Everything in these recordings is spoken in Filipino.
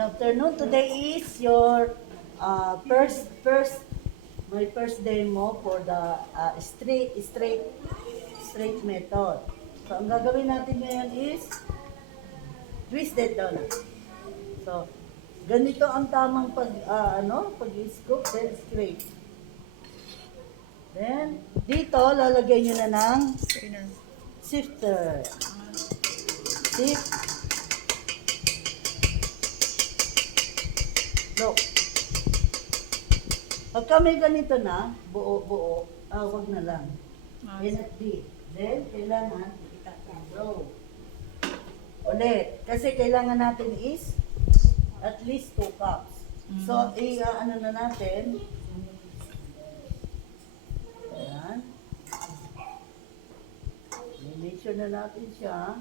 afternoon. Today is your my first demo for the straight method. So, ang gagawin natin ngayon is twisted donut. So, ganito ang tamang pag-scoop, then straight. Then, dito, lalagay nyo na ng sifter. Sift. Look. Pagka may ganito na, buo-buo, wag na lang. Cannot be. Then, kailangan roll. Ulit. Kasi kailangan natin is at least 2 cups. So, ano na natin. Ayan. I-measure na natin siya.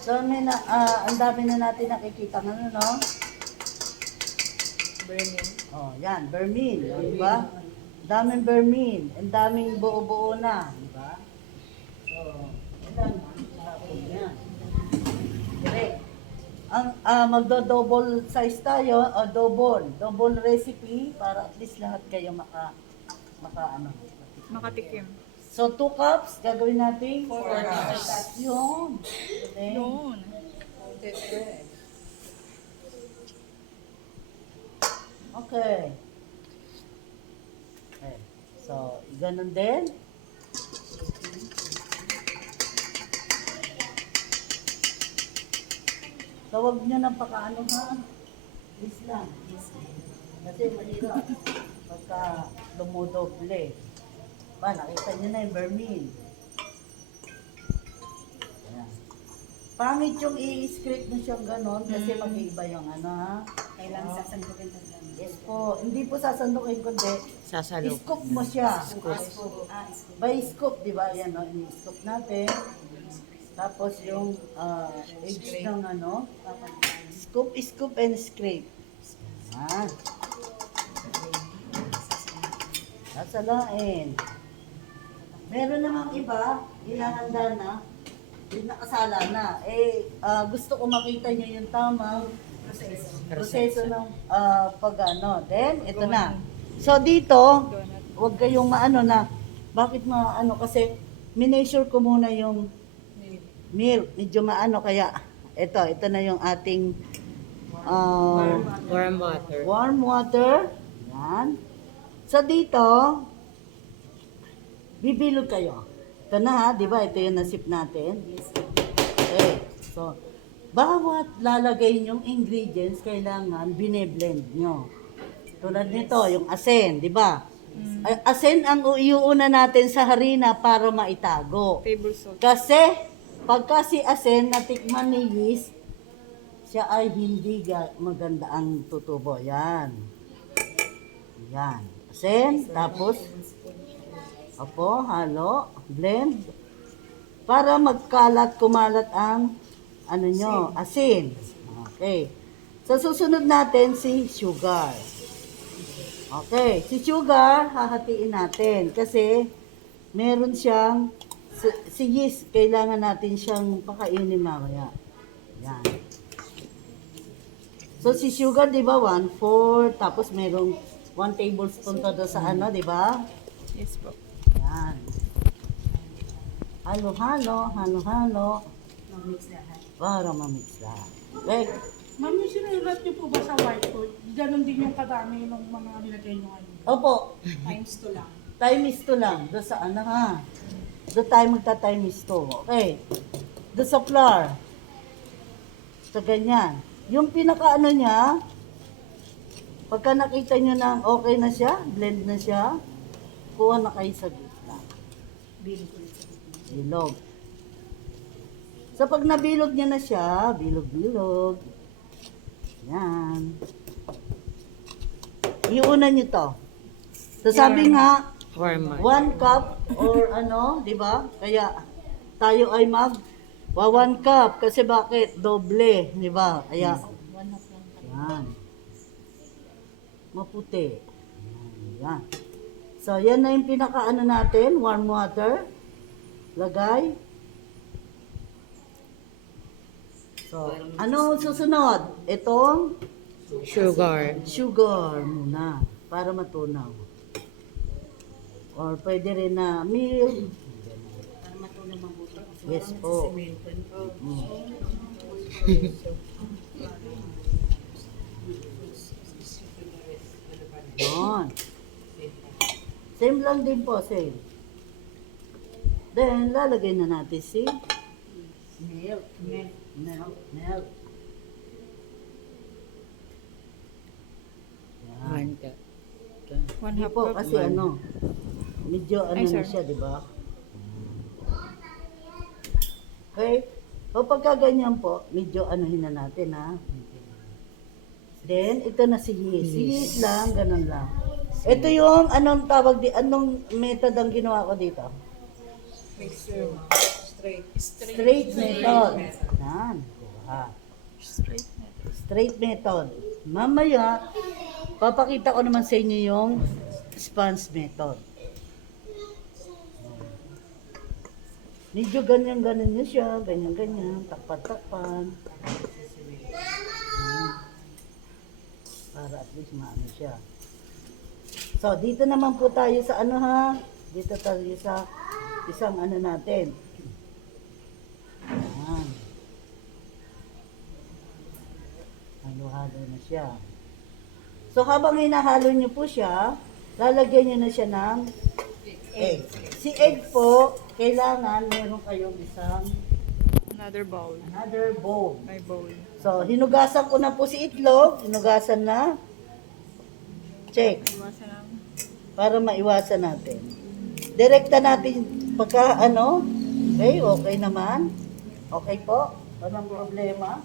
So, ang dami na natin nakikita ng no? Burning. Oh, yan, vermin, di ba? Daming vermin, ang daming buo-buo na, di ba? So, yan, yan. Direct. Magdo-double size tayo, o double recipe para at least lahat kayo Makatikim. So, 2 cups, gagawin natin 4 cups. Yun. Okay. Yun. Okay. Okay. So, ganun din. So, wag nyo nang pakaano ha. Please lang. Kasi mahirap. Pagka dumudoble. Ba, nakita nyo na yung vermin. Ayan. Pangit yung i-script mo siyang ganon kasi mag-iiba yung ano ha. Kailangan sasandukin lang. Yes po. Hindi po sasandukin kundi Sasalo. scoop mo siya. Scoop. By scoop, di ba? Yan, no? I-scoop natin. Tapos yung edge ng ano, scoop and scrape. Yan. Sasalain. Meron namang iba, hinahanda na, yung nakasala na. Gusto ko makita nyo yung tamang proseso ng pag-ano. Then, ito na. So, dito, huwag kayong maano na. Bakit maano? Kasi, mineasure ko muna yung milk. Medyo maano. Kaya, ito na yung ating Warm water. warm water. Yan. So, dito, bibilog kayo. Ito na ha, di ba? Ito yung nasip natin. Okay. So, bawat lalagay nyong ingredients, kailangan bine-blend nyo. Tulad nito, yung asin, di ba? Asin ang iuuna natin sa harina para maitago. Table salt. Kasi, pagka si asin natikman ni yeast, siya ay hindi maganda ang tutubo. Yan. Yan. Asin, tapos, halo, blend. Para kumalat ang asin. Okay. So, susunod natin si sugar. Okay. Si sugar, hahatiin natin. Kasi, meron siyang, si yeast, kailangan natin siyang pakainin mamaya. Yan. So, si sugar, di ba, 1/4. Tapos, merong 1 tablespoon todo sa di ba? Yes po. Yan. Halo-halo. Mag-mix lahat. Para ma-mix lahat. Okay. Ma'am, yung sinulat niyo po ba sa whiteboard? Ganon din yung kadami ng mga nilagay niyo ngayon. Opo. Times 2 lang. Time is 2 lang. Doon sa ha. Doon tayo magta-time is 2. Okay. Doon sa flour. So, ganyan. Yung pinaka niya, pagka nakita nyo na okay na siya, blend na siya, kuha na kayo sa gitna. Bilog. So, pag nabilog niya na siya, bilog-bilog. Yan. Iuna nyo to. So, sabi nga, Warm water. 1 cup or di ba? Kaya, tayo ay 1 cup. Kasi bakit? Doble, di ba? Kaya, yan. Maputi. Yan. So, yan na yung pinaka-ano natin, warm water. Lagay. So, ano susunod? Itong sugar muna para matunaw. Or pwede rin na milk. Para matulog mabuti. Yes po. Yun. Same lang din po, same. Then, lalagay na natin si milk. Milk. Yan. One Hindi half po, cup. kasi ano, medyo ano Ay, na sorry. siya, di ba? Okay? O pagka ganyan po, medyo anuhin na natin, ha? Then, ito na si yeast. Si yeast lang, ganun lang. Ito yung, anong tawag anong method ang ginawa ko dito? Straight method. Yan. Kuha. Straight method. Mamaya, papakita ko naman sa inyo yung sponge method. Medyo ganyan-ganyan niya siya. Ganyan-ganyan. Takpan-takpan. Para at least maano siya. So, dito naman po tayo sa ano ha. Dito tayo sa isang ano natin. Ayan. Halo-halo na siya. So, habang hinahalo niyo po siya, lalagyan niyo na siya ng egg. Si egg po, kailangan meron kayong isang Another bowl. another bowl. So, hinugasan ko na po si itlog. Hinugasan na. Check. Iwasan lang. Para maiwasan natin. Direkta natin pagka ano. Okay naman. Okay po. Walang problema.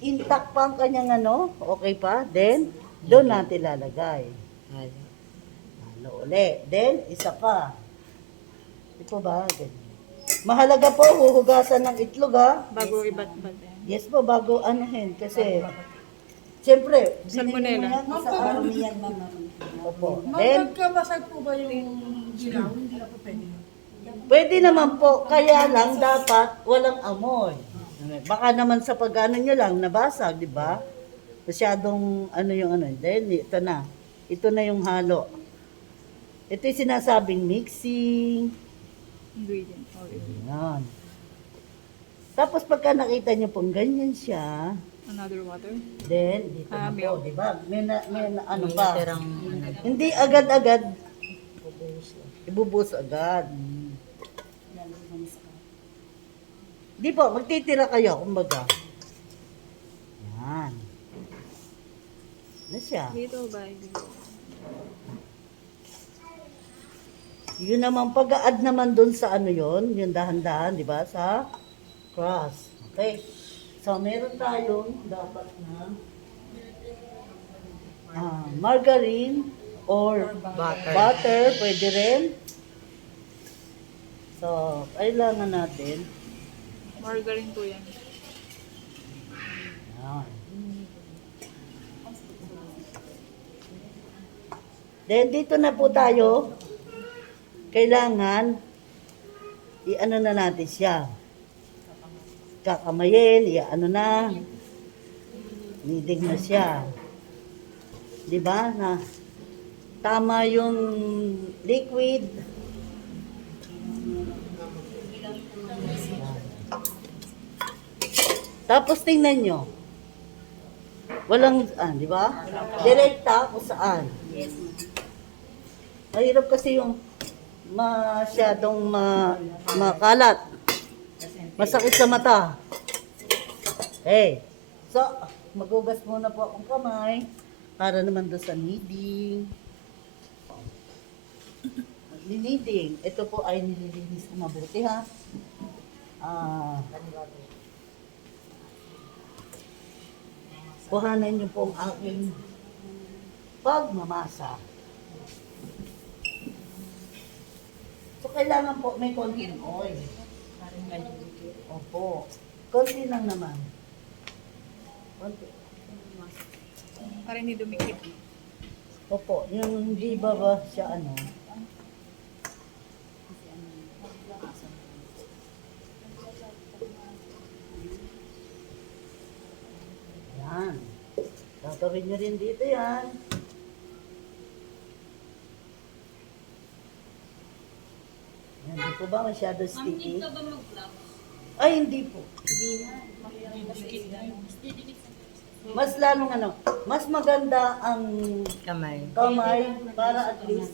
Intact pa ang kanyang ano. Okay pa. Then, doon natin lalagay. Halo uli. Then, isa pa. Ito ba? Ganyan. Mahalaga po, huhugasan ng itlog ha. Bago ibat-bat yan. Yes po, bago anuhin. Kasi, siyempre, Salmonella. sa araw Yan, mama. Opo. Then, Magkabasag po ba yung dilaw? Hindi na po pwede. pwede naman po, kaya lang dapat walang amoy. Baka naman sa pag-ano nyo lang, nabasag, di ba? Masyadong ano yung ano. Then, ito na. Ito na yung halo. Ito yung sinasabing mixing. Ingredient. Ayan. Tapos pagka nakita nyo pong ganyan siya, Another water. then, dito na po, milk. di ba? May ano pa. Hindi agad-agad. Ibubuhos agad. Di po, magtitira kayo, kumbaga. Yan. Ano siya? Dito ba? Yun naman, pag-add naman dun sa ano yun, yung dahan-dahan, di ba? Sa cross. Okay. So, meron tayong dapat na margarine or butter, pwede rin. So, kailangan natin. Margarine po yan. Yan. Then, dito na po tayo. Kailangan, i-ano na natin siya. Kakamayin, i-ano na. Nidig na siya. Di ba? Na tama yung liquid. Tapos tingnan nyo. Walang, di ba? Direkta kung saan. Mahirap kasi yung masyadong makalat. Masakit sa mata. Okay. So, magugas muna po akong kamay para naman doon sa kneading. Kneading. Ito po ay nililinis ko mabuti ha. Kuhanan niyo po ang aking pagmamasa. So, kailangan po may konting oil. Opo. Konti lang naman. Konti. Para hindi dumikit. Opo, yung hindi ba siya ano? Yan. Gagawin nyo rin dito yan. Yan, di po ba masyado sticky? Ay, hindi po. Mas lalong ano, mas maganda ang Kamay. kamay para at least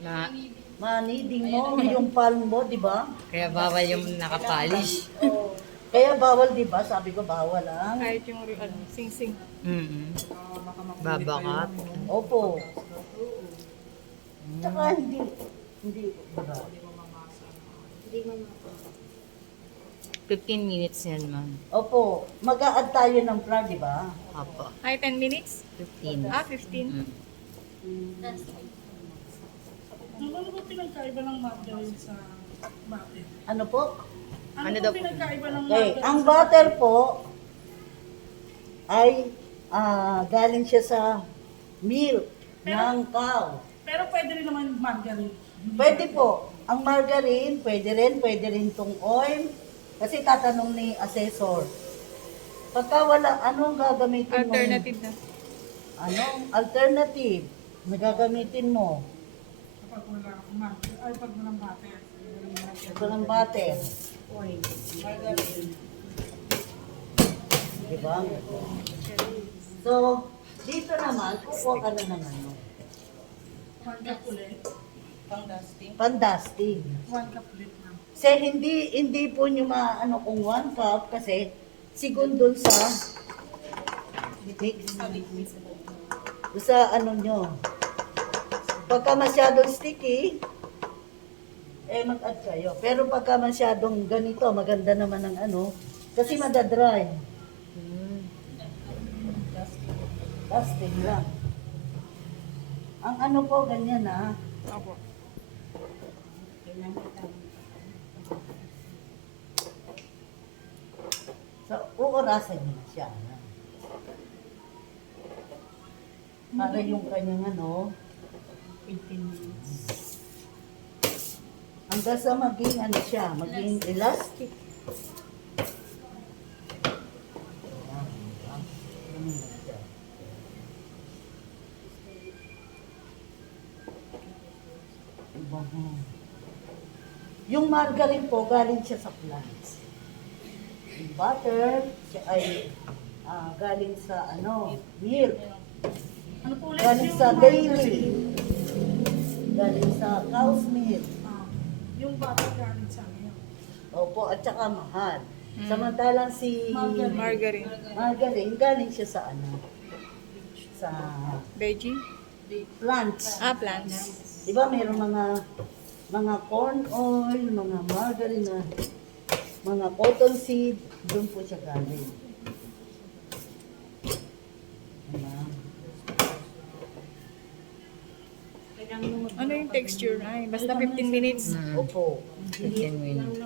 Na, maniding mo yung palm mo, di ba? kaya bawal yung nakapolish. Kaya bawal, di ba? Sabi ko bawal ang. Kahit yung ano, sing-sing. Babakat. Opo. Tsaka hindi, di ba? 15 minutes yan, ma'am. Opo, mag-a-add tayo ng flour, di ba? Opo. Ay, 10 minutes? 15. Ah, 15. Ano ba pinagkaiba ng margarine sa butter? Ano po? Ano, Ano ba daw? pinagkaiba ng Okay, margarine ang sa butter po ay galing siya sa milk ng cow. Pero pwede rin naman margarine. Pwede po. Ang margarine, pwede rin tong oil. Kasi tatanong ni assessor. Pagka wala, anong gagamitin mo? Alternative na. Anong alternative na gagamitin mo? Kapag wala margarine, ay pag walang butter. Ito ng butter. Diba? So, dito naman, kukuha ka na ng ano. 1 cup ulit. Pandasting. 1 cup ulit na. Kasi hindi po nyo maano kung 1 cup kasi sigun dun sa mix. Sa ano nyo. Pagka masyadong sticky, mag-add kayo. Pero pagka masyadong ganito, maganda naman ang ano, kasi madadry. Dusting lang. Ang ano po, ganyan Opo. So, uurasan niyo na siya. Para yung kanyang ano, 15 minutes. Hanggang sa maging ano siya, maging elastic. Ayan, diba? Ganun lang siya. Diba? Yung margarine po, galing siya sa plants. Yung butter, siya ay galing sa ano, milk. Ano po ulit? Galing Yung sa margarine? dairy. Galing sa cow's milk. Yung butter galing sa milk. Opo, at saka mahal. Samantalang si Margarine. margarine, galing siya sa ano, sa Veggie? plants. Ah, plants. Di ba mayroong mga corn oil, mga margarine na mga cotton seed, doon po siya galing. Diba? Ano yung texture? Ay, basta 15 minutes. Opo. 15 minutes.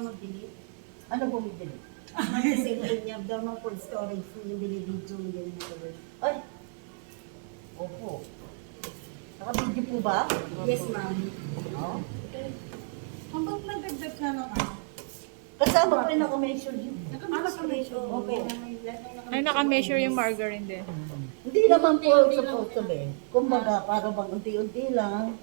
Ano po bibili? Kasi niya daw mga cold storage food yung binibidyo yung ginagawa. Ay! Opo. Nakabidyo po ba? Yes, ma'am. Oo. Hanggang nagdagdag na ng ano? Kasama po yung naka-measure yun. Naka-measure. Opo. Ay, naka-measure yung margarine din. Hindi naman po supposed to be. Kumbaga, para bang unti-unti lang.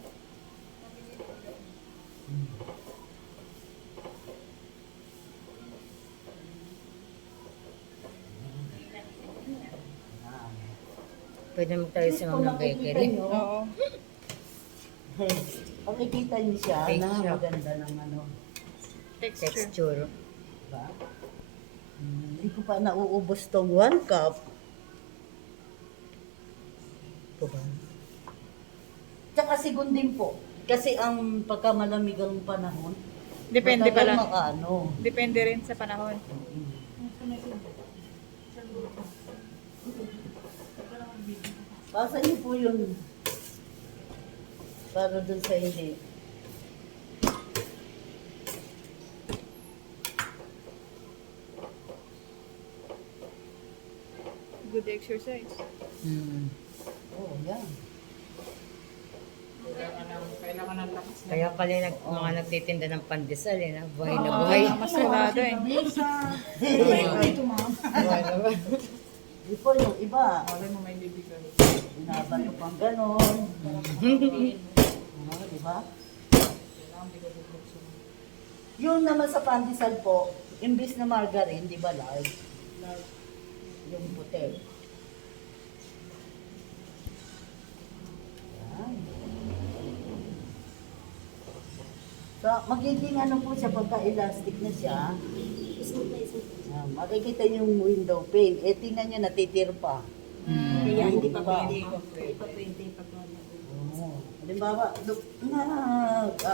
Pwede magtayo sa mga bakery. Oo. Makikita niyo siya Bake na shop. maganda ng ano. Texture. Texture. Diba? Hindi ko pa nauubos tong 1 cup. Ito ba? Tsaka sigun din po. Kasi ang pagkamalamig ang panahon, Depende matagal pala. makaano. Depende rin sa panahon. Basa niyo po yun. Para dun sa hindi. Good exercise. Mm. Oh, yan. Kaya pala mga nagtitinda ng pandesal eh, na buhay na buhay. Mas kulado eh. Mesa. Ay, ito ma'am. Buhay na buhay. Di po yung iba. Malay mo may bibigay. Binabato pang ganon. Di ba? Yung naman sa pandesal po, imbis na margarine, di ba large? Yung puti. Yan. So, magiging ano po siya, pagka-elastic na siya, makikita yung window pane. Eh, tingnan nyo, natitir pa. Kaya hindi pa Diba? pwede. Hindi pa pwede pag Oo. Halimbawa,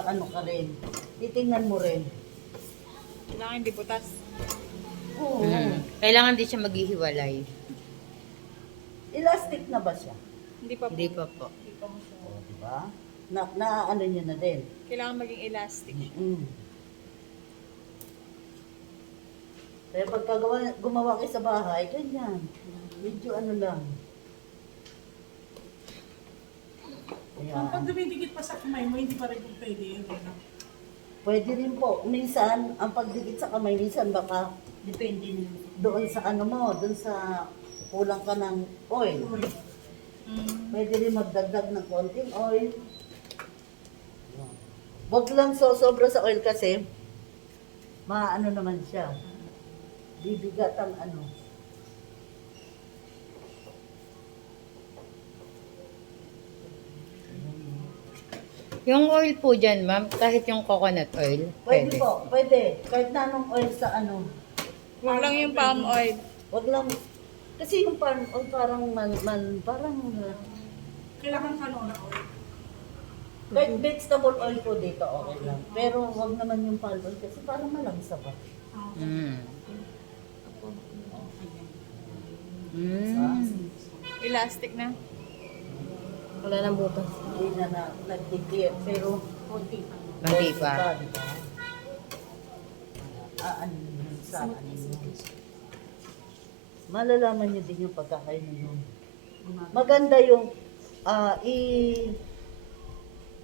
ano ka rin, titingnan mo rin. Kailangan hindi butas. Oo. Kailangan di siya maghihiwalay. Elastic na ba siya? Hindi pa po. Hindi pa po. Oo, di ba? Ano nyo na din. Kailangan maging elastic. Kaya pagka gumawa kayo sa bahay, ganyan. Medyo ano lang. Pag dumidikit pa sa kamay mo, hindi pa rin kung pwede yun. Pwede rin po. Minsan, ang pagdikit sa kamay, minsan baka depende na. doon sa ano mo, doon sa kulang ka ng oil. Pwede rin magdagdag ng konting oil. Huwag lang sobra sa oil kasi maano naman siya. Bibigat ang ano. Yung oil po dyan, ma'am, kahit yung coconut oil, Pwede po, pwede. Kahit na anong oil sa ano. Huwag lang yung palm oil. Huwag lang. Kasi yung palm oil parang parang Kailangan canola oil. kahit vegetable oil po dito okay lang. Pero wag naman yung palm oil kasi parang malamsa ba. Elastic na. Wala nang butas. Hindi na nag-declare. Pero Konti pa. Hindi pa. di ba? Ano yun sa ano yun. Malalaman niyo din yung pagkakain yun. Maganda yung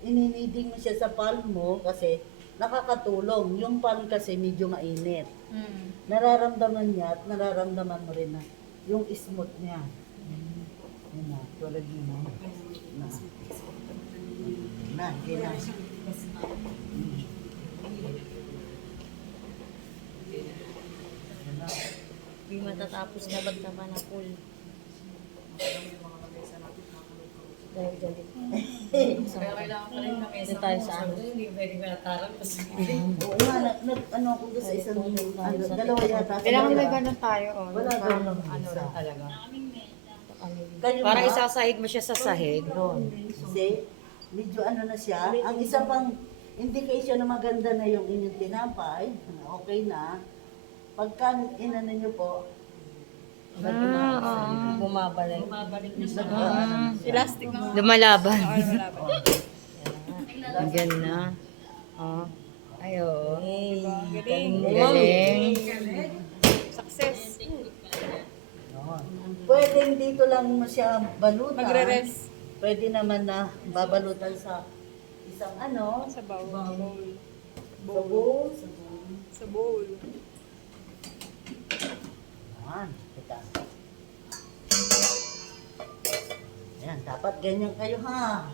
ininiding mo siya sa palm mo kasi nakakatulong. Yung palm kasi medyo mainit. Nararamdaman niya at nararamdaman mo rin na yung smooth niya. Yun na, tulad yun na. Yun na. Hindi matatapos na pagtama na pool. Dahil dyan din. Doon tayo sa ano. Hindi pwedeng malataran. Oo nga, ano ako doon sa isang, dalawa yata. Kailangan may ganun tayo. Oh. Wala Parang ganun. ano rin talaga. Kayo Para ba? isasahig mo siya sa sahig. Kasi, medyo ano na siya. Ang isa pang indication na maganda na yung inyong tinapay, okay na. Pagka inano nyo po, Bumabalik. Elastic na. Lumalaban. Oo, lumalaban. Hanggang na. Oh. Ayo. Galing. Galing. Success. pwedeng dito lang mo siya balutan. Magre-rest. Pwede naman na babalutan sa isang ano, Sa bowl. sa bowl. Sa bowl. Yan, kita. Yan, dapat ganyan kayo ha.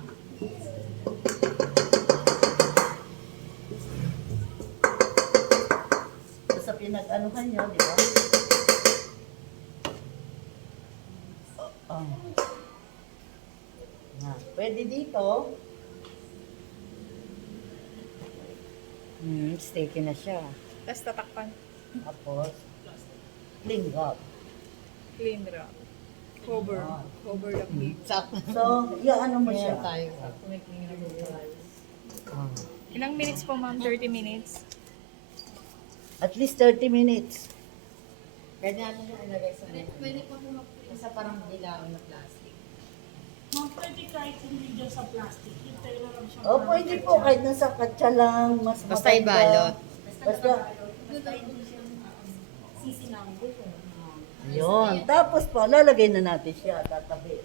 Sa pinag-anuhan nyo, di ba? Yan, pwede dito. Sticky na siya. Tapos tatakpan. Tapos, lingap. Clean wrap. Cover. Cover the plate. So, ano mo siya? Ilang minutes po ma'am? 30 minutes? At least 30 minutes. Ganyan na ilagay sa sa parang dilaw na plastic. Ma'am, pwede kahit hindi dyan sa plastic. Hintay na lang siya. O, pwede po kahit nasa katsa lang. Mas Basta maganda. ibalot. Basta, yun. Tapos po, lalagay na natin siya, tatabi.